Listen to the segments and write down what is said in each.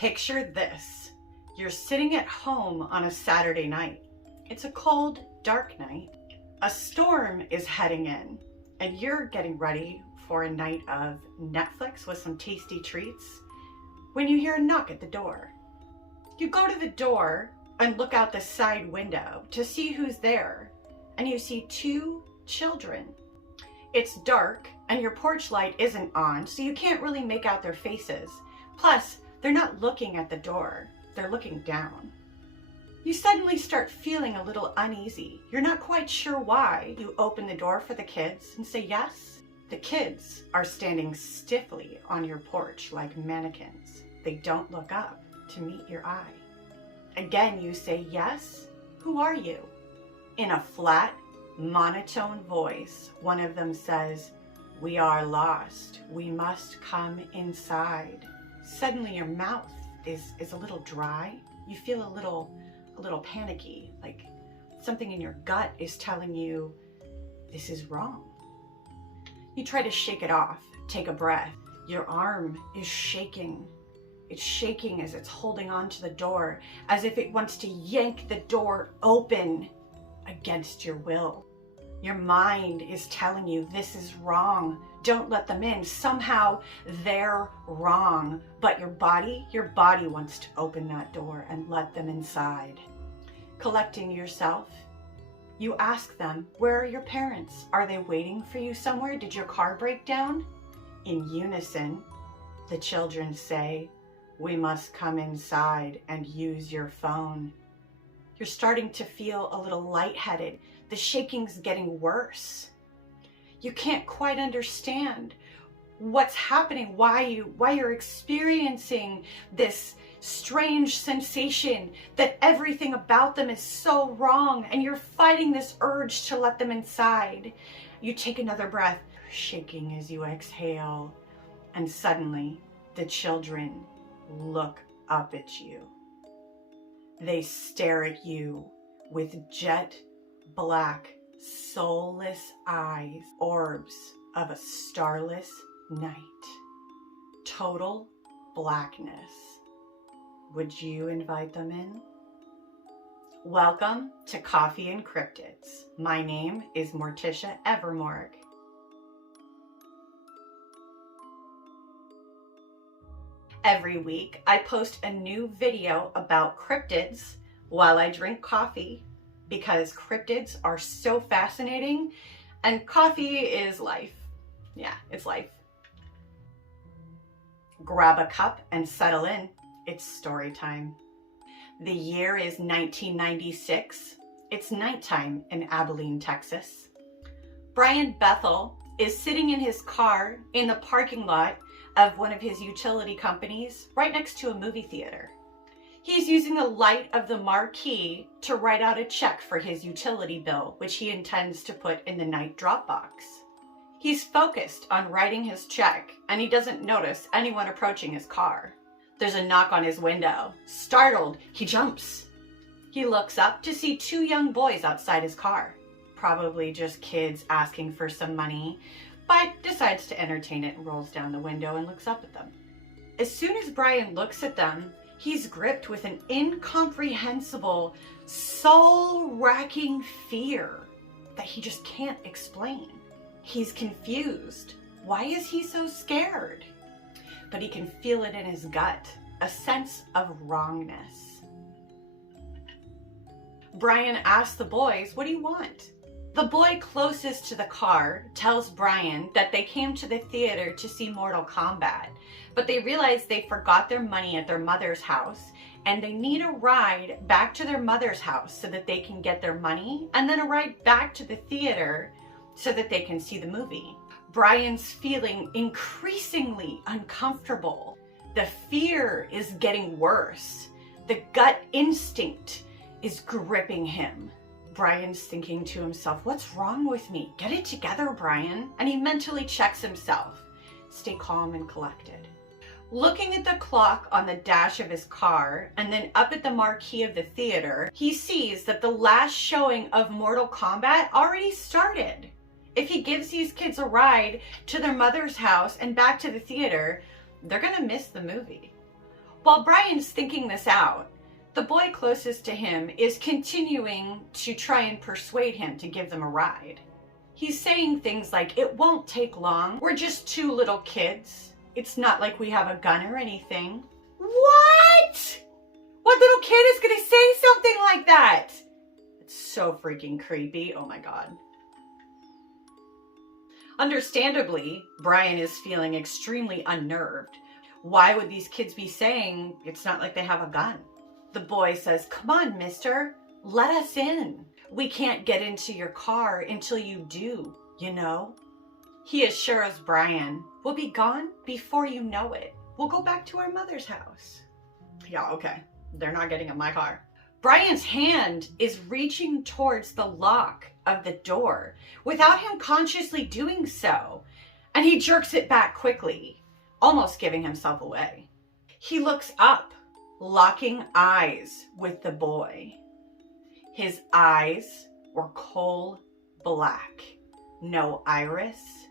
Picture this. You're sitting at home on a Saturday night. It's a cold, dark night. A storm is heading in, and you're getting ready for a night of Netflix with some tasty treats when you hear a knock at the door. You go to the door and look out the side window to see who's there, and you see two children. It's dark and your porch light isn't on, so you can't really make out their faces. Plus, they're not looking at the door, they're looking down. You suddenly start feeling a little uneasy. You're not quite sure why. You open the door for the kids and say yes. The kids are standing stiffly on your porch like mannequins. They don't look up to meet your eye. Again, you say yes. Who are you? In a flat, monotone voice, one of them says, "We are lost. We must come inside." Suddenly your mouth is a little dry. You feel a little panicky, like something in your gut is telling you this is wrong. You try to shake it off, take a breath. Your arm is shaking. It's shaking as it's holding on to the door, as if it wants to yank the door open against your will. Your mind is telling you this is wrong. Don't let them in. Somehow they're wrong. But your body wants to open that door and let them inside. Collecting yourself, you ask them, where are your parents? Are they waiting for you somewhere? Did your car break down? In unison, the children say, "We must come inside and use your phone." You're starting to feel a little lightheaded. The shaking's getting worse. You can't quite understand what's happening, why you're experiencing this strange sensation that everything about them is so wrong, and you're fighting this urge to let them inside. You take another breath, shaking as you exhale, and suddenly the children look up at you. They stare at you with jet black, soulless eyes, orbs of a starless night. Total blackness. Would you invite them in? Welcome to Coffee and Cryptids. My name is Morticia Evermorg. Every week, I post a new video about cryptids while I drink coffee, because cryptids are so fascinating and coffee is life. Yeah, it's life. Grab a cup and settle in. It's story time. The year is 1996. It's nighttime in Abilene, Texas. Brian Bethel is sitting in his car in the parking lot of one of his utility companies right next to a movie theater. He's using the light of the marquee to write out a check for his utility bill, which he intends to put in the night drop box. He's focused on writing his check, and he doesn't notice anyone approaching his car. There's a knock on his window. Startled, he jumps. He looks up to see two young boys outside his car. Probably just kids asking for some money, but decides to entertain it and rolls down the window and looks up at them. As soon as Brian looks at them, he's gripped with an incomprehensible, soul-racking fear that he just can't explain. He's confused. Why is he so scared? But he can feel it in his gut, a sense of wrongness. Brian asks the boys, "What do you want?" The boy closest to the car tells Brian that they came to the theater to see Mortal Kombat, but they realize they forgot their money at their mother's house, and they need a ride back to their mother's house so that they can get their money, and then a ride back to the theater so that they can see the movie. Brian's feeling increasingly uncomfortable. The fear is getting worse. The gut instinct is gripping him. Brian's thinking to himself, "What's wrong with me? Get it together, Brian." And he mentally checks himself. Stay calm and collected. Looking at the clock on the dash of his car and then up at the marquee of the theater, he sees that the last showing of Mortal Kombat already started. If he gives these kids a ride to their mother's house and back to the theater, they're gonna miss the movie. While Brian's thinking this out, the boy closest to him is continuing to try and persuade him to give them a ride. He's saying things like, "It won't take long. We're just two little kids. It's not like we have a gun or anything." What? What little kid is gonna say something like that? It's so freaking creepy. Oh my God. Understandably, Brian is feeling extremely unnerved. Why would these kids be saying it's not like they have a gun? The boy says, "Come on, mister, let us in. We can't get into your car until you do, you know." He assures Brian, "We'll be gone before you know it. We'll go back to our mother's house." Yeah, okay. They're not getting in my car. Brian's hand is reaching towards the lock of the door without him consciously doing so, and he jerks it back quickly, almost giving himself away. He looks up, locking eyes with the boy. His eyes were coal black, no iris,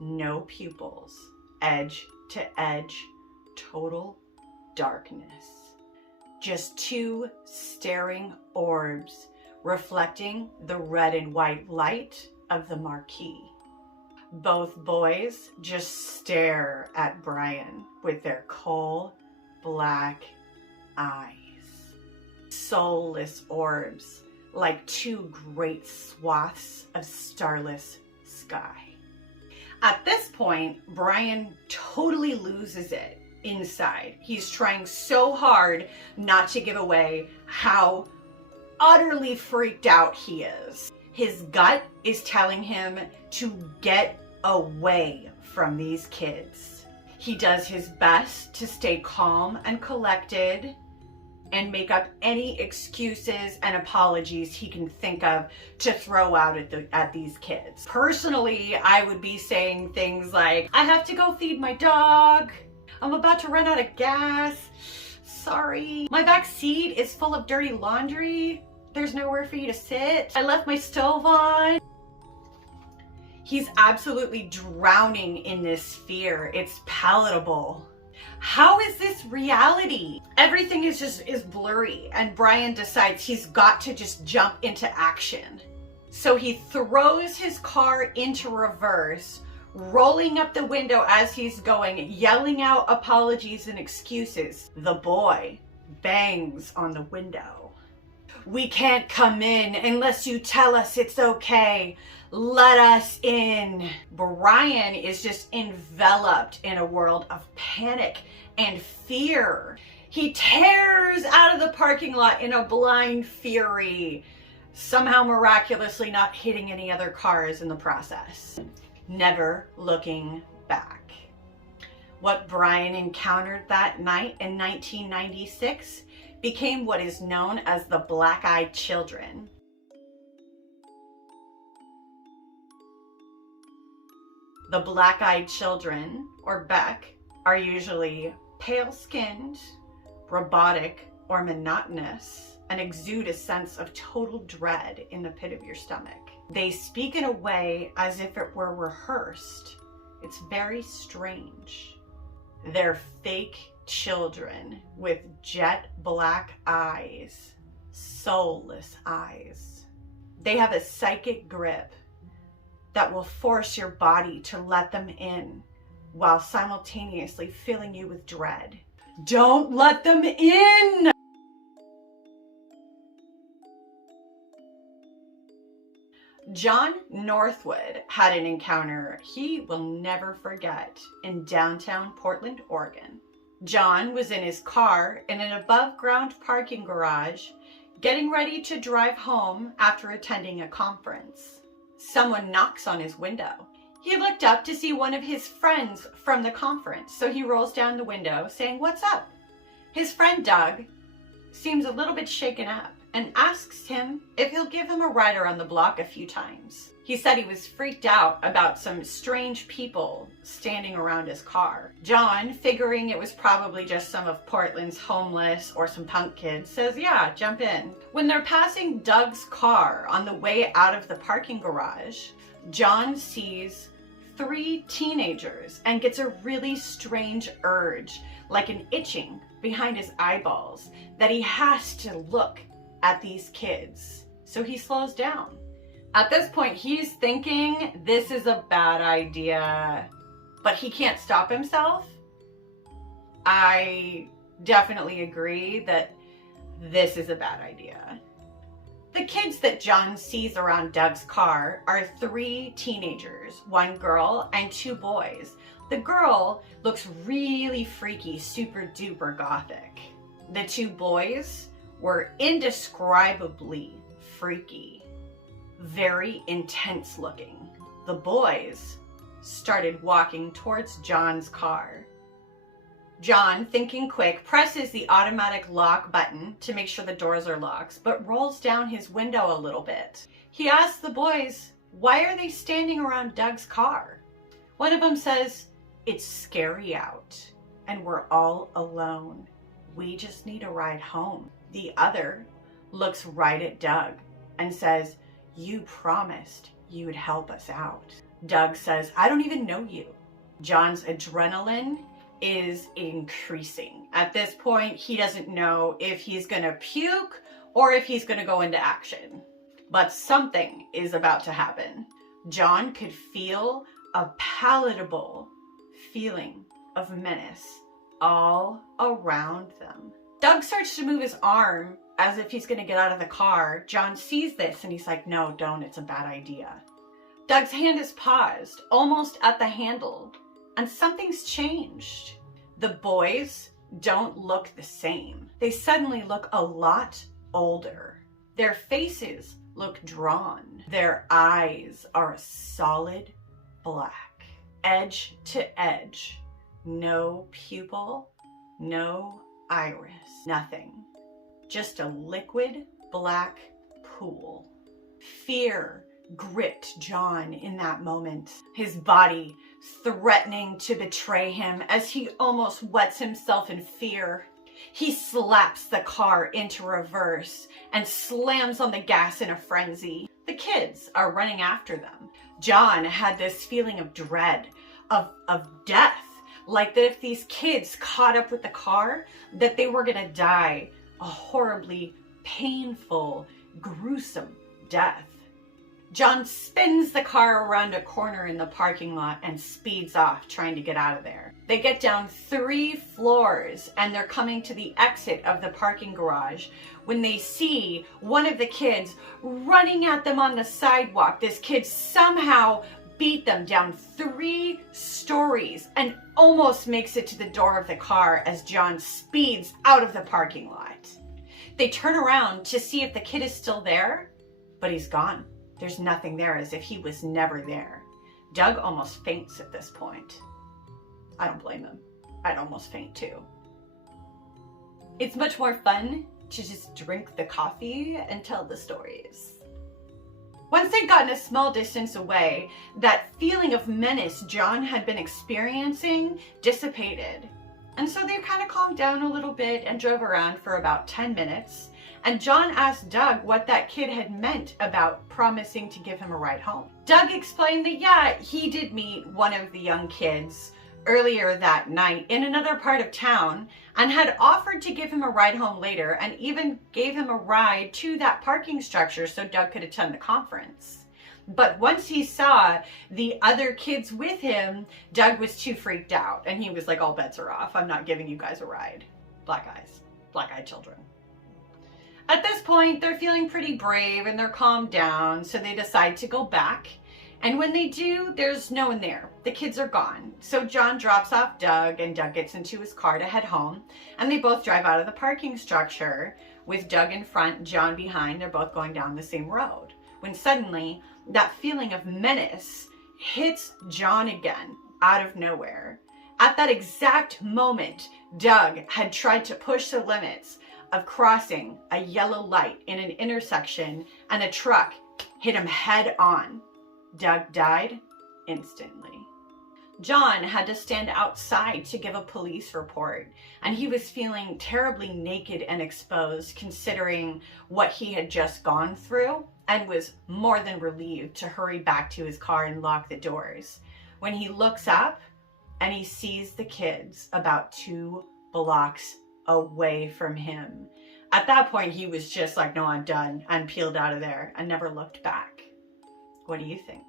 no pupils, edge to edge, total darkness. Just two staring orbs reflecting the red and white light of the marquee. Both boys just stare at Brian with their coal black eyes. Soulless orbs like two great swaths of starless sky. At this point, Brian totally loses it inside. He's trying so hard not to give away how utterly freaked out he is. His gut is telling him to get away from these kids. He does his best to stay calm and collected and make up any excuses and apologies he can think of to throw out at these kids. Personally, I would be saying things like, "I have to go feed my dog. I'm about to run out of gas. Sorry. My back seat is full of dirty laundry. There's nowhere for you to sit. I left my stove on." He's absolutely drowning in this fear. It's palatable. How is this reality? Everything is blurry, and Brian decides he's got to just jump into action. So he throws his car into reverse, rolling up the window as he's going, yelling out apologies and excuses. The boy bangs on the window. "We can't come in unless you tell us it's okay. Let us in." Brian is just enveloped in a world of panic and fear. He tears out of the parking lot in a blind fury, somehow miraculously not hitting any other cars in the process, never looking back. What Brian encountered that night in 1996 became what is known as the Black-Eyed Children. The Black-Eyed Children, or Beck, are usually pale-skinned, robotic, or monotonous, and exude a sense of total dread in the pit of your stomach. They speak in a way as if it were rehearsed. It's very strange. They're fake children with jet black eyes, soulless eyes. They have a psychic grip that will force your body to let them in while simultaneously filling you with dread. Don't let them in! John Northwood had an encounter he will never forget in downtown Portland, Oregon. John was in his car in an above-ground parking garage, getting ready to drive home after attending a conference. Someone knocks on his window. He looked up to see one of his friends from the conference, so he rolls down the window saying, "What's up?" His friend Doug seems a little bit shaken up and asks him if he'll give him a ride around the block a few times. He said he was freaked out about some strange people standing around his car. John, figuring it was probably just some of Portland's homeless or some punk kids, says, "Yeah, jump in." When they're passing Doug's car on the way out of the parking garage, John sees 3 teenagers and gets a really strange urge, like an itching behind his eyeballs that he has to look at these kids. So he slows down. At this point, he's thinking this is a bad idea, but he can't stop himself. I definitely agree that this is a bad idea. The kids that John sees around Doug's car are 3 teenagers, 1 girl and 2 boys. The girl looks really freaky, super duper gothic. The 2 boys were indescribably freaky, very intense looking. The boys started walking towards John's car. John, thinking quick, presses the automatic lock button to make sure the doors are locked, but rolls down his window a little bit. He asks the boys, why are they standing around Doug's car? One of them says, it's scary out, and we're all alone. We just need a ride home. The other looks right at Doug and says, you promised you'd help us out. Doug says, I don't even know you. John's adrenaline is increasing. At this point, he doesn't know if he's gonna puke or if he's gonna go into action. But something is about to happen. John could feel a palatable feeling of menace all around them. Doug starts to move his arm as if he's gonna get out of the car. John sees this and he's like, no, don't, it's a bad idea. Doug's hand is paused, almost at the handle, and something's changed. The boys don't look the same. They suddenly look a lot older. Their faces look drawn. Their eyes are a solid black, edge to edge. No pupil, no iris, nothing. Just a liquid black pool. Fear gripped John in that moment, his body threatening to betray him as he almost wets himself in fear. He slaps the car into reverse and slams on the gas in a frenzy. The kids are running after them. John had this feeling of dread, of death, like that if these kids caught up with the car, that they were gonna die a horribly painful, gruesome death. John spins the car around a corner in the parking lot and speeds off, trying to get out of there. They get down 3 floors and they're coming to the exit of the parking garage when they see one of the kids running at them on the sidewalk. This kid somehow beat them down 3 stories and almost makes it to the door of the car as John speeds out of the parking lot. They turn around to see if the kid is still there, but he's gone. There's nothing there, as if he was never there. Doug almost faints at this point. I don't blame him. I'd almost faint too. It's much more fun to just drink the coffee and tell the stories. Once they'd gotten a small distance away, that feeling of menace John had been experiencing dissipated. And so they kind of calmed down a little bit and drove around for about 10 minutes. And John asked Doug what that kid had meant about promising to give him a ride home. Doug explained that, yeah, he did meet one of the young kids earlier that night in another part of town and had offered to give him a ride home later and even gave him a ride to that parking structure so Doug could attend the conference. But once he saw the other kids with him, Doug was too freaked out and he was like, all bets are off. I'm not giving you guys a ride. Black eyes, black-eyed children. At this point, they're feeling pretty brave and they're calmed down, so they decide to go back. And when they do, there's no one there. The kids are gone. So John drops off Doug and Doug gets into his car to head home. And they both drive out of the parking structure with Doug in front, John behind. They're both going down the same road. When suddenly, that feeling of menace hits John again out of nowhere. At that exact moment, Doug had tried to push the limits of crossing a yellow light in an intersection and a truck hit him head on. Doug died instantly. John had to stand outside to give a police report, and he was feeling terribly naked and exposed considering what he had just gone through, and was more than relieved to hurry back to his car and lock the doors. When he looks up and he sees the kids about 2 blocks away from him. At that point, he was just like, no, I'm done, and peeled out of there and never looked back. What do you think?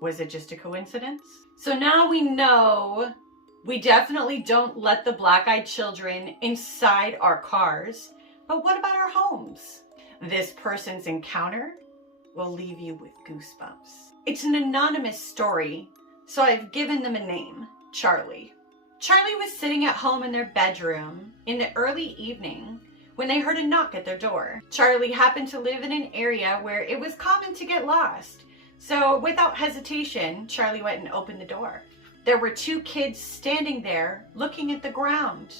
Was it just a coincidence? So now we know we definitely don't let the black-eyed children inside our cars, but what about our homes? This person's encounter will leave you with goosebumps. It's an anonymous story, so I've given them a name, Charlie. Charlie was sitting at home in their bedroom in the early evening when they heard a knock at their door. Charlie happened to live in an area where it was common to get lost. So without hesitation, Charlie went and opened the door. There were 2 kids standing there looking at the ground.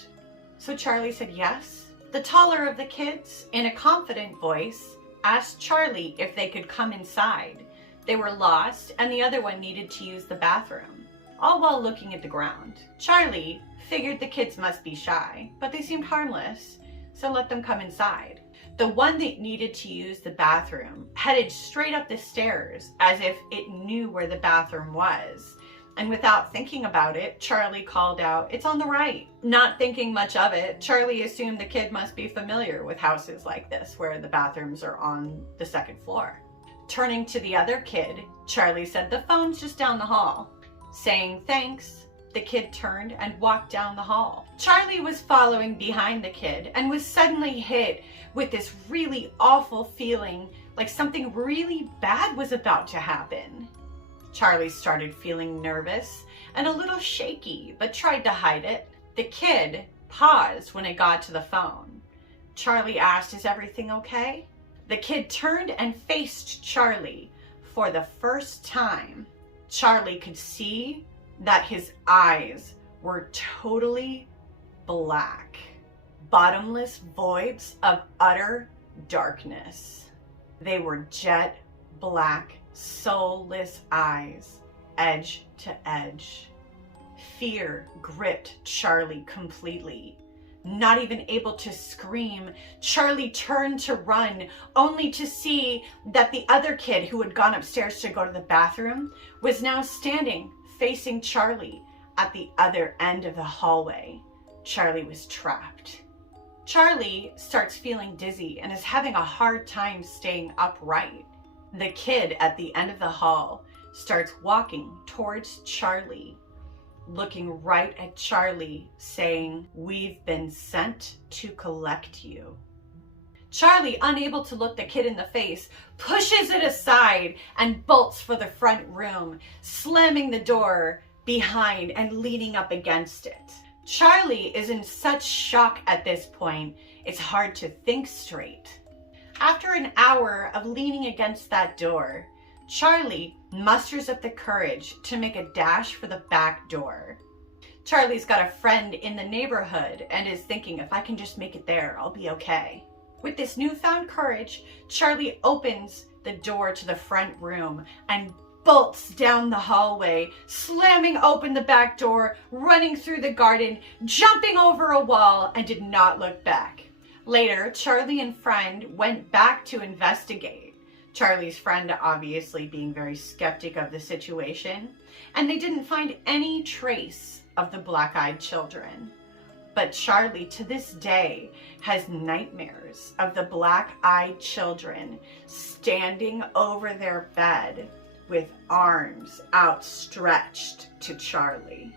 So Charlie said yes. The taller of the kids, in a confident voice, asked Charlie if they could come inside. They were lost and the other one needed to use the bathroom, all while looking at the ground. Charlie figured the kids must be shy, but they seemed harmless, so let them come inside. The one that needed to use the bathroom headed straight up the stairs as if it knew where the bathroom was. And without thinking about it, Charlie called out, "It's on the right." Not thinking much of it, Charlie assumed the kid must be familiar with houses like this where the bathrooms are on the 2nd floor. Turning to the other kid, Charlie said, "The phone's just down the hall." Saying thanks, the kid turned and walked down the hall. Charlie was following behind the kid and was suddenly hit with this really awful feeling like something really bad was about to happen. Charlie started feeling nervous and a little shaky, but tried to hide it. The kid paused when it got to the phone. Charlie asked, "Is everything okay?" The kid turned and faced Charlie. For the first time, Charlie could see that his eyes were totally black. Bottomless voids of utter darkness. They were jet black, soulless eyes, edge to edge. Fear gripped Charlie completely. Not even able to scream, Charlie turned to run, only to see that the other kid who had gone upstairs to go to the bathroom was now standing facing Charlie at the other end of the hallway. Charlie was trapped. Charlie starts feeling dizzy and is having a hard time staying upright. The kid at the end of the hall starts walking towards Charlie, looking right at Charlie, saying, "We've been sent to collect you." Charlie, unable to look the kid in the face, pushes it aside and bolts for the front room, slamming the door behind and leaning up against it. Charlie is in such shock at this point, it's hard to think straight. After an hour of leaning against that door, Charlie musters up the courage to make a dash for the back door. Charlie's got a friend in the neighborhood and is thinking, if I can just make it there, I'll be okay. With this newfound courage, Charlie opens the door to the front room and bolts down the hallway, slamming open the back door, running through the garden, jumping over a wall, and did not look back. Later, Charlie and friend went back to investigate. Charlie's friend obviously being very skeptic of the situation, and they didn't find any trace of the black-eyed children. But Charlie, to this day, has nightmares of the black-eyed children standing over their bed with arms outstretched to Charlie.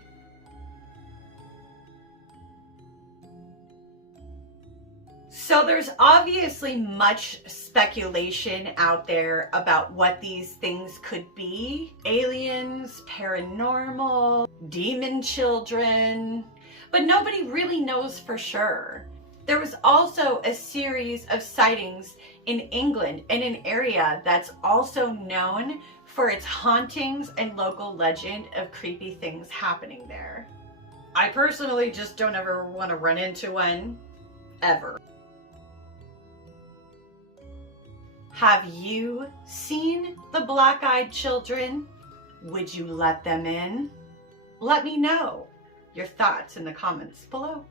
So there's obviously much speculation out there about what these things could be. Aliens, paranormal, demon children, but nobody really knows for sure. There was also a series of sightings in England in an area that's also known for its hauntings and local legend of creepy things happening there. I personally just don't ever want to run into one, ever. Have you seen the black-eyed children? Would you let them in? Let me know your thoughts in the comments below.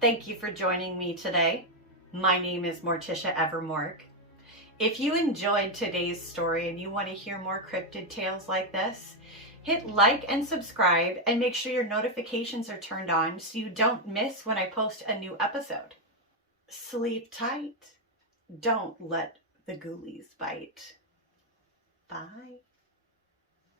Thank you for joining me today. My name is Morticia Evermork. If you enjoyed today's story and you want to hear more cryptid tales like this, Hit like and subscribe, and make sure your notifications are turned on so you don't miss when I post a new episode. Sleep tight. Don't let the ghoulies bite. Bye.